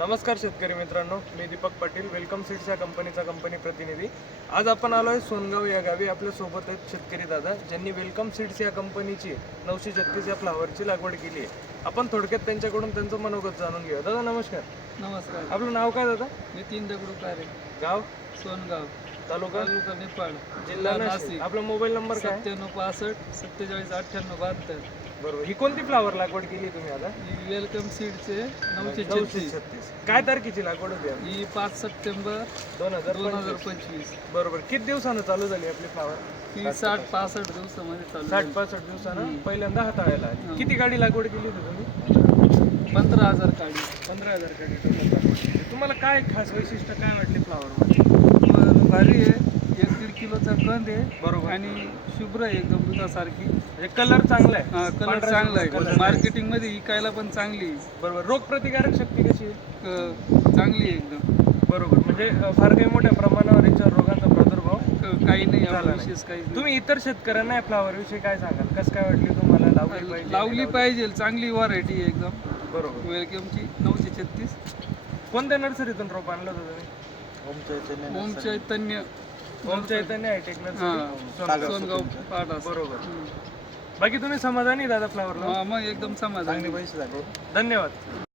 नमस्कार शेतकरी मित्रांनो, मी दीपक पाटील, वेलकम सीड्स या कंपनीचा कंपनी प्रतिनिधी। आज आपण आलो आहे सोनगाव या गावी। आपल्या सोबत आहेत शेतकरी दादा, ज्यांनी वेलकम सीड्स या कंपनीची 936 या फ्लावरची लागवड केली आहे। आपण थोडक्यात त्यांच्याकडून त्यांचं मनोगत जाणून घेऊया। दादा नमस्कार। नमस्कार। आपलं नाव काय दादा? नितीन दगडूकारे, गाव? सोनगाव, तालुका नेपाळ, जिल्हा नाशिक। आपला मोबाईल नंबर काय? 9765 47 98 72। बरोबर। ही कोणती फ्लावर लागवड केली तुम्ही आता? वेलकम सीडचे 936। काय तारखेची लागवड होती? ही 5 सप्टेंबर 2025। बरोबर। किती दिवसानं चालू झाली आपली फ्लावर? ही 60-65 दिवसामध्ये चालू 60-65 दिवसानं पहिल्यांदा हाताळायला आली। किती गाडी लागवड केली होती तुम्ही? 15,000 काढी। 15,000 गाडी लागवड केली। तुम्हाला काय खास वैशिष्ट्य काय वाटले फ्लावरमध्ये? भारी आहे, 1-1.5 किलोचा कंद आहे। बरोबर। आणि शुभ्र आहे एकदम दुधासारखी। कलर चांगला आहे। कलर चांगला आहे, मार्केटिंग मध्ये विकायला पण चांगली आहे। बरोबर। रोग प्रतिकारक शक्ती कशी आहे? चांगली आहे एकदम। बरोबर। म्हणजे फार काही मोठ्या प्रमाणावर याच्यावर रोगांचा प्रादुर्भाव काही नाही, झाला विशेष काही नाही। तुम्ही इतर शेतकऱ्यांना या फ्लावर विषयी काय सांगाल? कसं काय वाटली तुम्हाला? लावली पाहिजे, चांगली व्हरायटी आहे एकदम। बरोबर। वेलकमची 936। कोणत्या नर्सरीतून रोप आणलं होतं तुम्ही? ओम चैतन्य हायटेक नर्सरी, सोनगाव पाडा। बरोबर। बाकी तुम्ही समाधानी दादा फ्लावरला? मग एकदम समाधान। धन्यवाद।